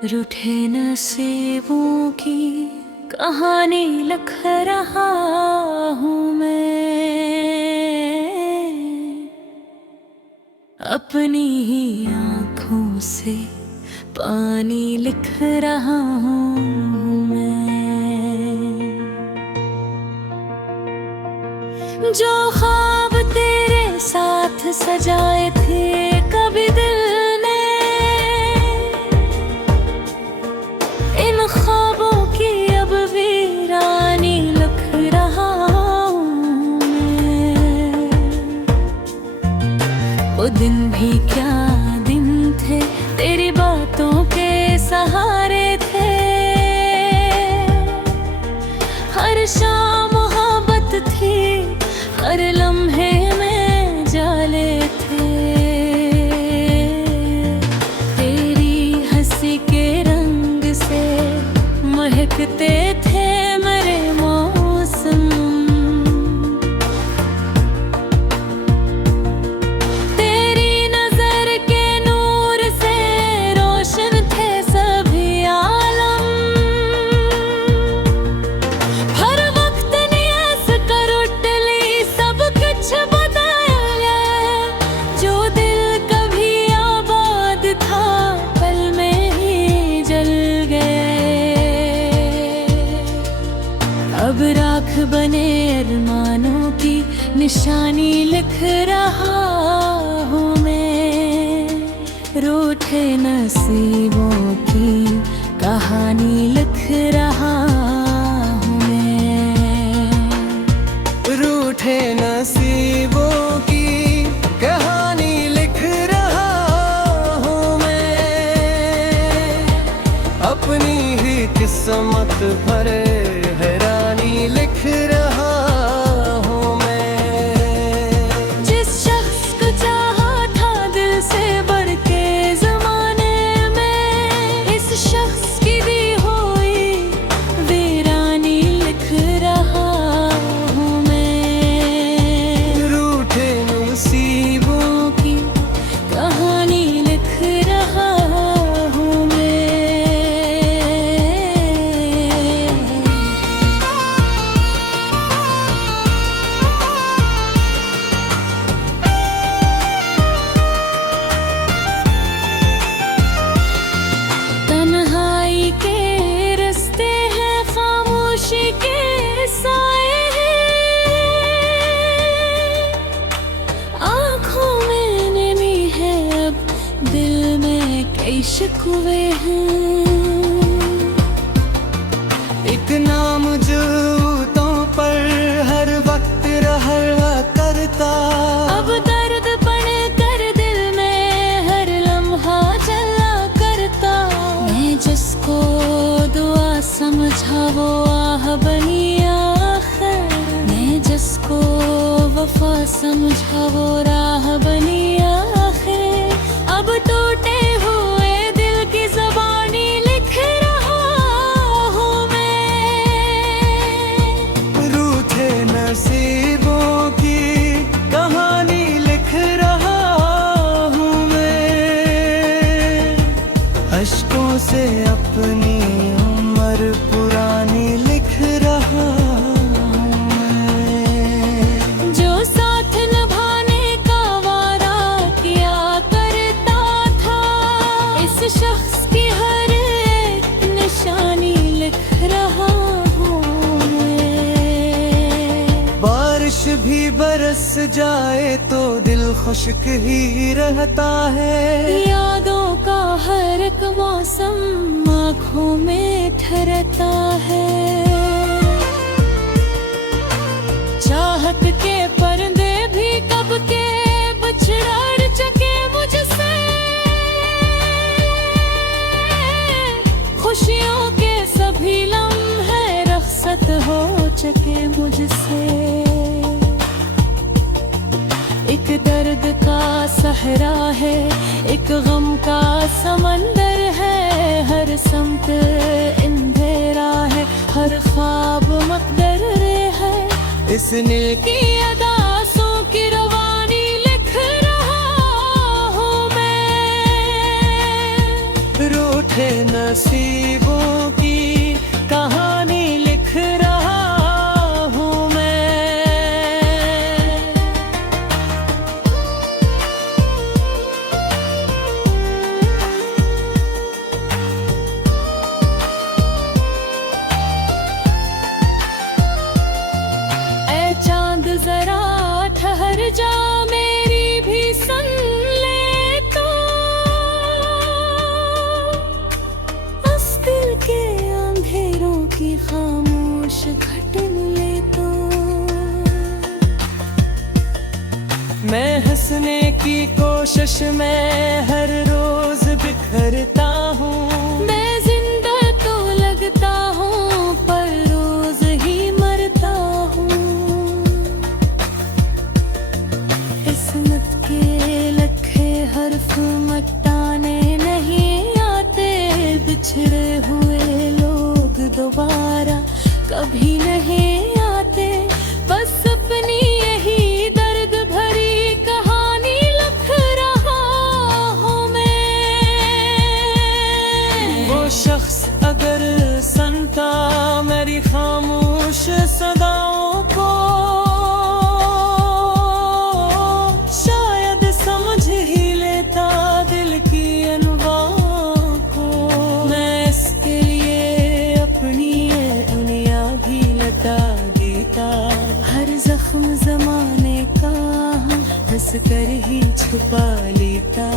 रूठे नसीबों की कहानी लिख रहा हूँ मैं, अपनी ही आँखों से पानी लिख रहा हूँ मैं। जो ख्वाब तेरे साथ सजाए थे कभी दिल ने, इन ख्वाबों की अब वीरानी लिख रहा हूँ मैं। वो दिन भी क्या दिन थे, तेरी बातों के सहारे थे। हर शाम मोहब्बत थी, हर लम्हे में जाले थे। तेरी हंसी के रंग से महकते थे मेरे मौसम। तेरी नजर के नूर से रोशन थे सभी आलम। हर वक्त ने ऐसे कर उठली सब कुछ बदल गया। जो दिल कभी आबाद था पल में ही जल गए। अब राख बने अरमानों की निशानी लिख रहा हूँ मैं। रूठे नसीबों की कहानी लिख रहा हूँ मैं। रूठे नसीबों की कहानी लिख रहा हूँ मैं। अपनी ही किस्मत पर हैरानी लिख रहा हूँ मैं। जिस शख्स को चाहा था दिल से बढ़ के ज़माने में, इस शख्स की दी हुई वीरानी लिख रहा हूँ मैं। रूठे नसीबों की कहानी लिख रहा हूँ मैं। तन्हाई के रास्ते हैं, खामोशी के साए हैं। आँखों में नमी है, अब दिल में कई शिकवे हैं। एक नाम जूतों पर हर वक्त रहा करता। अब दर्द बन कर दिल में हर लम्हा चला करता। मैं जिसको दुआ समझा वो आह बनी आखिर। मैं जिसको वफा समझा वो राह बनी आखिर। अब टूटे हुए दिल की ज़बानी लिख रहा हूँ मैं। रूठे नसीबों की कहानी लिख रहा हूँ मैं। अश्कों से अपनी उम्र पुरानी लिख रहा हूँ मैं। जो साथ निभाने का वादा किया करता था, इस शख्स की हर एक निशानी लिख रहा हूँ मैं। बारिश भी बरस जाए तो दिल खुश्क ही रहता है। यादों का हर एक मौसम आँखों में ठहरता है। चाहत के पर्दे भी कब के बिछड़ चुके मुझसे। खुशियों के सभी लम्हे रुखसत हो चुके मुझसे। एक दर्द का सहरा है, एक गम का समंदर है। हर समत अंधेरा है, हर ख्वाब मकदर है। इस नील की अदासों की रवानी लिख रहा हूँ मैं। रूठे न नसीबों की कहानी लिख रहा हूँ मैं। ऐ चांद जरा ठहर जा, मेरी भी सुन ले तो। बस दिल के अंधेरों की खामोश घटन ले तो। मैं हंसने की कोशिश में हर रोज बिखरता हूँ। मैं जिंदा तो लगता हूँ पर रोज ही मरता हूँ। किस्मत के लखे हर्फ मटाने नहीं आते, बिछड़े हुए लोग दोबारा कभी नहीं आते। बस अपनी यही दर्द भरी कहानी लिख रहा हूँ मैं। वो शख्स अगर सुनता मेरी खामोश सदाओं को, शायद समझ ही लेता दिल की अनवाओं को। मैं इसके लिए अपनी ये दुनिया भी लटा देता। हर जख्म जमाने का हंस कर ही छुपा लेता।